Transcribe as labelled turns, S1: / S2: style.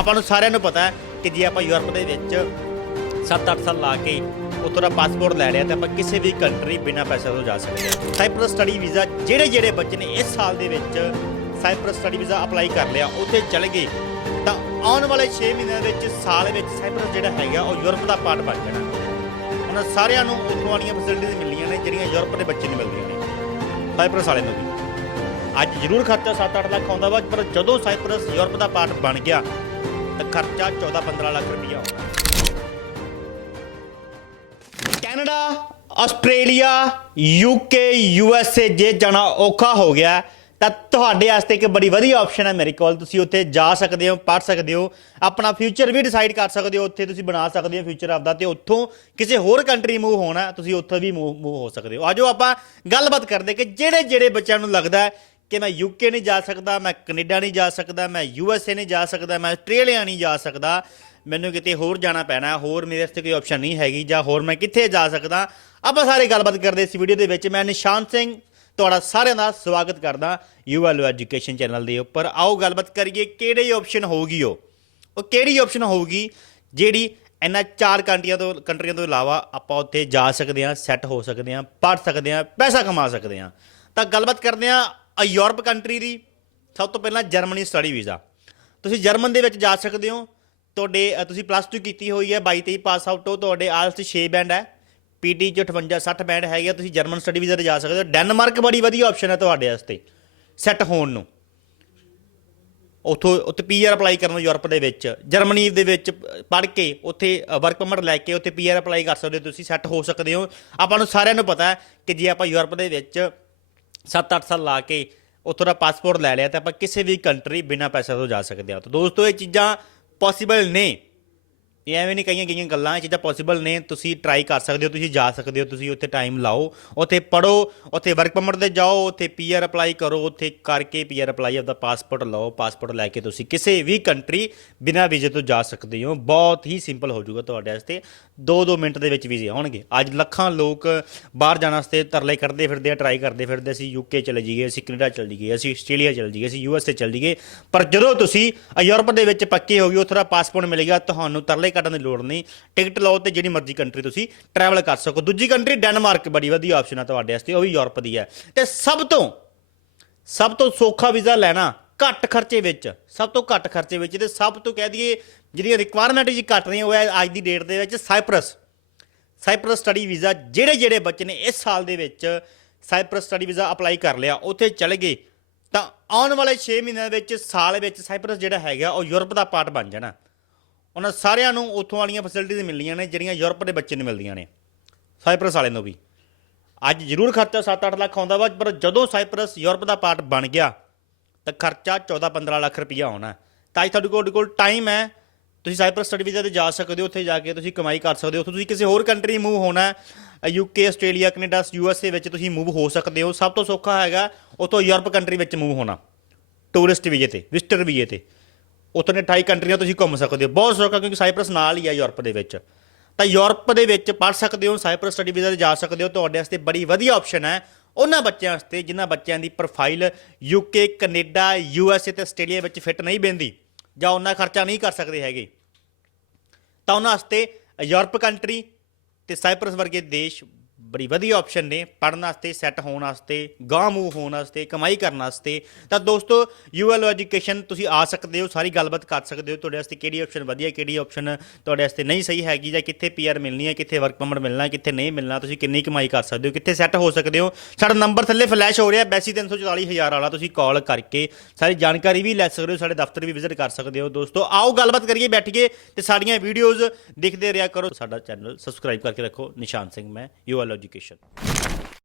S1: ਆਪਾਂ ਨੂੰ ਸਾਰਿਆਂ ਨੂੰ ਪਤਾ ਹੈ ਕਿ ਜੇ ਆਪਾਂ ਯੂਰਪ ਦੇ ਵਿੱਚ 7-8 ਸਾਲ ਲਾ ਕੇ ਉੱਥੋਂ ਦਾ ਪਾਸਪੋਰਟ ਲੈ ਲਿਆ, ਤਾਂ ਆਪਾਂ ਕਿਸੇ ਵੀ ਕੰਟਰੀ ਬਿਨਾਂ ਪੈਸੇ ਤੋਂ ਜਾ ਸਕਦੇ ਹਾਂ। ਸਾਈਪ੍ਰਸ ਸਟੱਡੀ ਵੀਜ਼ਾ ਜਿਹੜੇ ਜਿਹੜੇ ਬੱਚੇ ਨੇ, ਇਸ ਸਾਲ ਦੇ ਵਿੱਚ ਸਾਈਪ੍ਰਸ ਸਟੱਡੀ ਵੀਜ਼ਾ ਅਪਲਾਈ ਕਰ ਲਿਆ, ਉੱਥੇ ਚਲੇ ਗਏ। ਤਾਂ ਆਉਣ ਵਾਲੇ 6 ਮਹੀਨਿਆਂ ਵਿੱਚ, ਸਾਲ ਵਿੱਚ ਸਾਈਪ੍ਰਸ ਜਿਹੜਾ ਹੈਗਾ, ਉਹ ਯੂਰਪ ਦਾ ਪਾਰਟ ਬਣ ਜਾਣਾ। ਉਹਨਾਂ ਸਾਰਿਆਂ ਨੂੰ ਉੱਥੋਂ ਵਾਲੀਆਂ ਫੈਸਿਲਿਟੀਆਂ ਮਿਲਣੀਆਂ ਨੇ, ਜਿਹੜੀਆਂ ਯੂਰਪ ਦੇ ਬੱਚੇ ਨੂੰ ਮਿਲਦੀਆਂ ਨੇ। ਸਾਈਪ੍ਰਸ ਵਾਲੇ ਨੂੰ ਵੀ। ਅੱਜ ਜ਼ਰੂਰ ਖਰਚਾ 7-8 ਲੱਖ ਆਉਂਦਾ ਵਾ, ਪਰ ਜਦੋਂ ਸਾਈਪ੍ਰਸ ਯੂਰਪ ਦਾ ਪਾਰਟ ਬਣ ਗਿਆ ਤਾਂ ਖਰਚਾ 14-15 ਲੱਖ ਰੁਪਈਆ ਆਉਂਦਾ। ਕੈਨੇਡਾ, ਆਸਟ੍ਰੇਲੀਆ, ਯੂਕੇ, ਯੂਐਸਏ ਜੇ ਜਾਣਾ ਔਖਾ ਹੋ ਗਿਆ, ਤਾਂ ਤੁਹਾਡੇ ਵਾਸਤੇ ਇੱਕ ਬੜੀ ਵਧੀਆ ਆਪਸ਼ਨ ਹੈ ਮੇਰੇ ਕੋਲ। ਤੁਸੀਂ ਉੱਥੇ ਜਾ ਸਕਦੇ ਹੋ, ਪੜ੍ਹ ਸਕਦੇ ਹੋ, ਆਪਣਾ ਫਿਊਚਰ ਵੀ ਡਿਸਾਈਡ ਕਰ ਸਕਦੇ ਹੋ, ਉੱਥੇ ਤੁਸੀਂ ਬਣਾ ਸਕਦੇ ਹੋ ਫਿਊਚਰ ਆਪਦਾ, ਤੇ ਉੱਥੋਂ ਕਿਸੇ ਹੋਰ ਕੰਟਰੀ ਮੂਵ ਹੋਣਾ, ਤੁਸੀਂ ਉੱਥੇ ਵੀ ਮੂਵ ਮੂਵ ਹੋ ਸਕਦੇ ਹੋ। ਆਜੋ ਆਪਾਂ ਗੱਲਬਾਤ ਕਰਦੇ ਕਿ ਜਿਹੜੇ ਜਿਹੜੇ ਬੱਚਿਆਂ ਨੂੰ ਲੱਗਦਾ ਹੈ ਕਿ ਮੈਂ ਯੂਕੇ ਨਹੀਂ ਜਾ ਸਕਦਾ, ਮੈਂ ਕੈਨੇਡਾ ਨਹੀਂ ਜਾ ਸਕਦਾ, ਮੈਂ ਯੂਐਸਏ ਨਹੀਂ ਜਾ ਸਕਦਾ, ਮੈਂ ਆਸਟ੍ਰੇਲੀਆ ਨਹੀਂ ਜਾ ਸਕਦਾ। ਮੈਨੂੰ ਕਿਤੇ ਹੋਰ ਜਾਣਾ ਪੈਣਾ, ਹੋਰ ਮੇਰੇ ਵਾਸਤੇ ਕੋਈ ਆਪਸ਼ਨ ਨਹੀਂ ਹੈਗੀ ਜਾਂ ਹੋਰ ਮੈਂ ਕਿੱਥੇ ਜਾ ਸਕਦਾ? ਆਪਾਂ ਸਾਰੇ ਗੱਲਬਾਤ ਕਰਦੇ ਇਸ ਵੀਡੀਓ ਦੇ ਵਿੱਚ। ਮੈਂ ਨਿਸ਼ਾਨ ਸਿੰਘ, ਤੁਹਾਡਾ ਸਾਰਿਆਂ ਦਾ ਸਵਾਗਤ ਕਰਦਾ ਯੂਐਲਓ ਐਜੂਕੇਸ਼ਨ ਚੈਨਲ ਦੇ ਉੱਪਰ। ਆਓ ਗੱਲਬਾਤ ਕਰੀਏ, ਕਿਹੜੀ ਆਪਸ਼ਨ ਹੋਊਗੀ ਉਹ? ਉਹ ਕਿਹੜੀ ਆਪਸ਼ਨ ਹੋਊਗੀ ਜਿਹੜੀ ਇਹਨਾਂ ਚਾਰ ਕੰਟਰੀਆਂ ਤੋਂ ਕੰਟਰੀਆਂ ਤੋਂ ਇਲਾਵਾ ਆਪਾਂ ਉੱਥੇ ਜਾ ਸਕਦੇ ਹਾਂ ਸੈੱਟ ਹੋ ਸਕਦੇ ਹਾਂ, ਪੜ੍ਹ ਸਕਦੇ ਹਾਂ, ਪੈਸਾ ਕਮਾ ਸਕਦੇ ਹਾਂ। ਤਾਂ ਗੱਲਬਾਤ ਕਰਦੇ ਹਾਂ ਅ ਯੂਰਪ ਕੰਟਰੀ ਦੀ ਸਭ ਤੋਂ ਪਹਿਲਾਂ ਜਰਮਨੀ ਸਟੱਡੀ ਵੀਜ਼ਾ। ਤੁਸੀਂ ਜਰਮਨ ਦੇ ਵਿੱਚ ਜਾ ਸਕਦੇ ਹੋ। ਤੁਹਾਡੇ ਅ, ਤੁਸੀਂ ਪਲੱਸ 2 ਕੀਤੀ ਹੋਈ ਹੈ 22 23 ਪਾਸ ਆਊਟ ਹੋ। ਤੁਹਾਡੇ ਆਇਲਸ 6 ਬੈਂਡ ਹੈ। ਪੀਟੀ ਚ 58 60 ਬੈਂਡ ਹੈਗੇ ਆ, ਤੁਸੀਂ ਜਰਮਨ ਸਟੱਡੀ ਵੀਜ਼ਾ ਤੇ ਜਾ ਸਕਦੇ ਹੋ। ਡੈਨਮਾਰਕ ਬੜੀ ਵਧੀਆ ਆਪਸ਼ਨ ਹੈ ਤੁਹਾਡੇ ਵਾਸਤੇ। ਸੈੱਟ ਹੋਣ ਨੂੰ। ਉਥੋਂ ਉੱਥੇ ਪੀਆਰ ਅਪਲਾਈ ਕਰਨ ਨੂੰ ਯੂਰਪ ਦੇ ਵਿੱਚ। ਜਰਮਨੀ ਦੇ ਵਿੱਚ ਪੜ੍ਹ ਕੇ ਉੱਥੇ ਵਰਕ ਪਰਮਿਟ ਲੈ ਕੇ ਉੱਥੇ ਪੀਆਰ ਅਪਲਾਈ ਕਰ ਸਕਦੇ ਹੋ ਤੁਸੀਂ। ਸੈੱਟ ਹੋ ਸਕਦੇ ਹੋ। ਆਪਾਂ ਨੂੰ ਸਾਰਿਆਂ ਨੂੰ ਪਤਾ ਹੈ ਕਿ ਜੇ ਆਪਾਂ ਯੂਰਪ ਦੇ ਵਿੱਚ 7-8 ਸਾਲ ਲਾ ਕੇ ਉੱਥੋਂ ਦਾ ਪਾਸਪੋਰਟ ਲੈ ਲਿਆ ਤਾਂ ਆਪਾਂ ਕਿਸੇ ਵੀ ਕੰਟਰੀ ਬਿਨਾਂ ਪੈਸੇ ਤੋਂ ਜਾ ਸਕਦੇ ਹਾਂ। ਤਾਂ ਦੋਸਤੋ, ਇਹ ਚੀਜ਼ਾਂ ਪੋਸੀਬਲ ਨੇ। ਇਹ ਐਵੇਂ ਨਹੀਂ ਕਹੀਆਂ ਕਈਆਂ ਗੱਲਾਂ, ਇਹ ਚੀਜ਼ਾਂ ਪੋਸੀਬਲ ਨੇ, ਤੁਸੀਂ ਟਰਾਈ ਕਰ ਸਕਦੇ ਹੋ, ਤੁਸੀਂ ਜਾ ਸਕਦੇ ਹੋ, ਤੁਸੀਂ ਉੱਥੇ ਟਾਈਮ ਲਾਓ, ਉੱਥੇ ਪੜੋ ਉੱਥੇ ਵਰਕ ਪਰਮਿਟ ਤੇ ਜਾਓ, ਉੱਥੇ ਪੀਆਰ ਅਪਲਾਈ ਕਰੋ, ਉੱਥੇ ਕਰਕੇ ਪੀਆਰ ਅਪਲਾਈ ਆਪਦਾ ਪਾਸਪੋਰਟ ਲਓ ਪਾਸਪੋਰਟ ਲੈ ਕੇ ਤੁਸੀਂ ਕਿਸੇ ਵੀ ਕੰਟਰੀ ਬਿਨਾਂ ਵੀਜ਼ੇ ਤੋਂ ਜਾ ਸਕਦੇ ਹੋ। ਬਹੁਤ ਹੀ ਸਿੰਪਲ ਹੋ ਜਾਊਗਾ ਤੁਹਾਡੇ ਵਾਸਤੇ। 2-2 ਮਿੰਟ ਦੇ ਵਿੱਚ ਵੀਜ਼ੇ ਆਉਣਗੇ। ਅੱਜ ਲੱਖਾਂ ਲੋਕ ਬਾਹਰ ਜਾਣ ਵਾਸਤੇ ਤਰਲੇ ਕਰਦੇ ਫਿਰਦੇ ਆ ਟਰਾਈ ਕਰਦੇ ਫਿਰਦੇ ਅਸੀਂ ਯੂਕੇ ਚਲੇ ਜਾਈਏ, ਅਸੀਂ ਕੈਨੇਡਾ ਚਲੇ ਜਾਈਏ, ਅਸੀਂ ਆਸਟ੍ਰੇਲੀਆ ਚਲੇ ਜਾਈਏ, ਅਸੀਂ ਯੂਐਸਏ ਚਲੇ ਜਾਈਏ। ਪਰ ਜਦੋਂ ਤੁਸੀਂ ਯੂਰਪ ਦੇ ਵਿੱਚ ਪੱਕੇ ਹੋ ਗਏ ਉੱਥੇ ਦਾ ਪਾਸਪੋਰਟ ਮਿਲੇਗਾ, ਤੁਹਾਨੂੰ ਤਰਲੇ ਕੱਢਣ ਦੀ ਲੋੜ ਨਹੀਂ। ਟਿਕਟ ਲਓ ਤੇ ਜਿਹੜੀ ਮਰਜ਼ੀ ਕੰਟਰੀ ਤੁਸੀਂ ਟਰੈਵਲ ਕਰ ਸਕੋ। ਦੂਜੀ ਕੰਟਰੀ ਡੈਨਮਾਰਕ ਬੜੀ ਵਧੀਆ ਆਪਸ਼ਨ ਹੈ ਤੁਹਾਡੇ ਵਾਸਤੇ, ਉਹ ਵੀ ਯੂਰਪ ਦੀ ਹੈ। ਤੇ ਸਭ ਤੋਂ ਸਭ ਤੋਂ ਸੌਖਾ ਵੀਜ਼ਾ ਲੈਣਾ ਘੱਟ ਖਰਚੇ ਵਿੱਚ, ਸਭ ਤੋਂ ਘੱਟ ਖਰਚੇ ਵਿੱਚ ਤੇ ਸਭ ਤੋਂ ਕਹਿ ਦਈਏ, ਜਿਹੜੀਆਂ ਰਿਕੁਆਇਰਮੈਂਟ ਜੀ ਘੱਟ ਰਹੀਆਂ ਉਹ ਹੈ ਅੱਜ ਦੀ ਡੇਟ ਦੇ ਵਿੱਚ ਸਾਈਪਰਸ ਸਾਈਪ੍ਰਸ ਸਟੱਡੀ ਵੀਜ਼ਾ ਜਿਹੜੇ ਜਿਹੜੇ ਬੱਚੇ ਨੇ ਇਸ ਸਾਲ ਦੇ ਵਿੱਚ ਸਾਈਪ੍ਰਸ ਸਟੱਡੀ ਵੀਜ਼ਾ ਅਪਲਾਈ ਕਰ ਲਿਆ, ਉੱਥੇ ਚਲੇ ਗਏ। ਤਾਂ ਆਉਣ ਵਾਲੇ 6 ਮਹੀਨਿਆਂ ਵਿੱਚ, ਸਾਲ ਵਿੱਚ ਸਾਈਪਰਸ ਜਿਹੜਾ ਹੈਗਾ, ਉਹ ਯੂਰਪ ਦਾ ਪਾਰਟ ਬਣ ਜਾਣਾ। ਉਹਨਾਂ ਸਾਰਿਆਂ ਨੂੰ ਉੱਥੋਂ ਵਾਲੀਆਂ ਫੈਸਿਲਿਟੀਆਂ ਮਿਲਣੀਆਂ ਨੇ, ਜਿਹੜੀਆਂ ਯੂਰਪ ਦੇ ਬੱਚੇ ਨੂੰ ਮਿਲਦੀਆਂ ਨੇ। ਸਾਈਪਰਸ ਵਾਲੇ ਨੂੰ ਵੀ। ਅੱਜ ਜ਼ਰੂਰ ਖਰਚਾ 7-8 ਲੱਖ ਆਉਂਦਾ ਵਾ, ਪਰ ਜਦੋਂ ਸਾਈਪਰਸ ਯੂਰਪ ਦਾ ਪਾਰਟ ਬਣ ਗਿਆ, ਤਾਂ ਖਰਚਾ 14-15 ਲੱਖ ਰੁਪਈਆ ਆਉਣਾ ਤਾਂ ਅੱਜ ਤੁਹਾਡੇ ਕੋਲ ਤੁਹਾਡੇ ਕੋਲ ਟਾਈਮ ਹੈ। ਤੁਸੀਂ ਸਾਈਪਰਸ ਸਟੱਡੀ ਵੀਜ਼ਾ ਤੇ ਜਾ ਸਕਦੇ ਹੋ, ਉੱਥੇ ਜਾ ਕੇ ਤੁਸੀਂ ਕਮਾਈ ਕਰ ਸਕਦੇ ਹੋ। ਉੱਥੇ ਤੁਸੀਂ ਕਿਸੇ ਹੋਰ ਕੰਟਰੀ ਮੂਵ ਹੋਣਾ ਹੈ। ਯੂਕੇ ਆਸਟ੍ਰੇਲੀਆ ਕੈਨੇਡਾ ਯੂਐਸਏ ਵਿੱਚ ਤੁਸੀਂ ਮੂਵ ਹੋ ਸਕਦੇ ਹੋ। ਸਭ ਤੋਂ ਸੌਖਾ ਹੈਗਾ, ਉੱਥੋਂ ਯੂਰਪ ਕੰਟਰੀ ਵਿੱਚ ਮੂਵ ਹੋਣਾ। ਟੂਰਿਸਟ ਵੀਜ਼ੇ ਤੇ ਵਿਜ਼ਟਰ ਵੀਜ਼ੇ ਤੇ। ਉੱਥੋਂ ਦੇ 28 ਕੰਟਰੀਆਂ ਤੁਸੀਂ ਘੁੰਮ ਸਕਦੇ ਹੋ। ਬਹੁਤ ਸੌਖਾ ਕਿਉਂਕਿ ਸਾਈਪ੍ਰਸ ਨਾਲ ਹੀ ਆ ਯੂਰਪ ਦੇ ਵਿੱਚ। ਤਾਂ ਯੂਰਪ ਦੇ ਵਿੱਚ ਪੜ ਸਕਦੇ ਹੋ, ਸਾਈਪ੍ਰਸ ਸਟੱਡੀ ਵੀਜ਼ਾ ਤੇ ਜਾ ਸਕਦੇ ਹੋ। ਤੁਹਾਡੇ ਵਾਸਤੇ ਬੜੀ ਵਧੀਆ ਆਪਸ਼ਨ ਹੈ। ਉਹਨਾਂ ਬੱਚਿਆਂ ਵਾਸਤੇ ਜਿਨ੍ਹਾਂ ਬੱਚਿਆਂ ਦੀ ਪ੍ਰੋਫਾਈਲ ਯੂਕੇ ਕੈਨੇਡਾ ਯੂਐਸਏ ਤੇ ਆਸਟ੍ਰੇਲੀਆ ਵਿੱਚ ਫਿੱਟ ਨਹੀਂ ਬੈਂਦੀ ਜਾਂ ਉਹਨਾਂ ਖਰਚਾ ਨਹੀਂ ਕਰ ਸਕਦੇ ਹੈਗੇ। ਤਾਂ ਉਹਨਾਂ ਵਾਸਤੇ ਯੂਰਪ ਕੰਟਰੀ ਤੇ ਸਾਈਪ੍ਰਸ ਵਰਗੇ ਦੇਸ਼ ਬੜੀ ਵਧੀਆ ਆਪਸ਼ਨ ਨੇ ਪੜਨ ਵਾਸਤੇ ਸੈੱਟ ਹੋਣ ਵਾਸਤੇ, ਗਾਂਹ ਮੂਵ ਹੋਣ ਵਾਸਤੇ, ਕਮਾਈ ਕਰਨ ਵਾਸਤੇ। ਤਾਂ ਦੋਸਤੋ ਯੂਐਲ ਐਜੂਕੇਸ਼ਨ ਤੁਸੀਂ ਆ ਸਕਦੇ ਹੋ, ਸਾਰੀ ਗੱਲਬਾਤ ਕਰ ਸਕਦੇ ਹੋ। ਤੁਹਾਡੇ ਵਾਸਤੇ ਕਿਹੜੀ ਆਪਸ਼ਨ ਵਧੀਆ, ਕਿਹੜੀ ਆਪਸ਼ਨ ਤੁਹਾਡੇ ਵਾਸਤੇ ਨਹੀਂ ਸਹੀ ਹੈਗੀ ਜਾਂ ਕਿੱਥੇ ਪੀਆਰ ਮਿਲਣੀ ਹੈ, ਕਿੱਥੇ ਵਰਕ ਪਰਮਿਟ ਮਿਲਣਾ, ਕਿੱਥੇ ਨਹੀਂ ਮਿਲਣਾ, ਤੁਸੀਂ ਕਿੰਨੀ ਕਮਾਈ ਕਰ ਸਕਦੇ ਹੋ, ਕਿੱਥੇ ਸੈੱਟ ਹੋ ਸਕਦੇ ਹੋ। ਸਾਡਾ ਨੰਬਰ ਥੱਲੇ ਫਲੈਸ਼ ਹੋ ਰਿਹਾ 82340 ਵਾਲਾ, ਤੁਸੀਂ ਕਾਲ ਕਰਕੇ ਸਾਰੀ ਜਾਣਕਾਰੀ ਵੀ ਲੈ ਸਕਦੇ ਹੋ, ਸਾਡੇ ਦਫ਼ਤਰ ਵੀ ਵਿਜ਼ਿਟ ਕਰ ਸਕਦੇ ਹੋ। ਦੋਸਤੋ, ਆਓ ਗੱਲਬਾਤ ਕਰੀਏ, ਬੈਠੀਏ ਤੇ ਸਾਡੀਆਂ ਵੀਡੀਓਜ਼ ਦੇਖਦੇ ਰਿਹਾ ਕਰੋ। ਸਾਡਾ ਚੈਨਲ ਸਬਸਕ੍ਰਾਈਬ ਕਰਕੇ ਰੱਖੋ। ਨਿਸ਼ਾਨ ਸਿੰਘ, ਮੈਂ ਯੂ ਐਲ ਐਜੂਕੇਸ਼ਨ